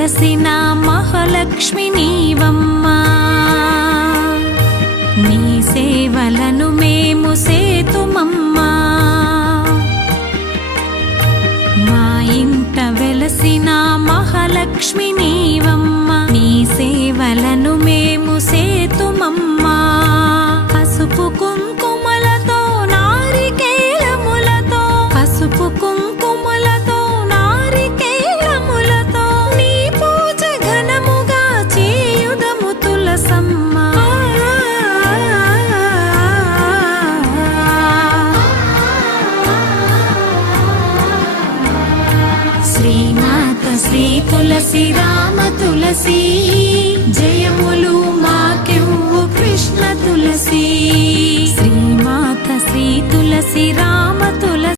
వెలసిన మహాలక్ష్మి నీవమ్మా, నీ సేవలను మేము సేతుమమ్మా. మా ఇంట వెలసిన మహాలక్ష్మి నీవమ్మా, నీ సేవలను మేము సేతుమమ్మా. పసుపు కుంకుమలతో నారికేళములతో, పసుపు కుంకుమలతో నారికేళములతో నీ పూజ ఘనముగా చేయుదము తులసమ్మా. శ్రీమాత శ్రీ తులసి రామ తులసి, జయములు మాకివ్వు కృష్ణ తులసి. శ్రీమాత శ్రీ తులసి రామ తులసి.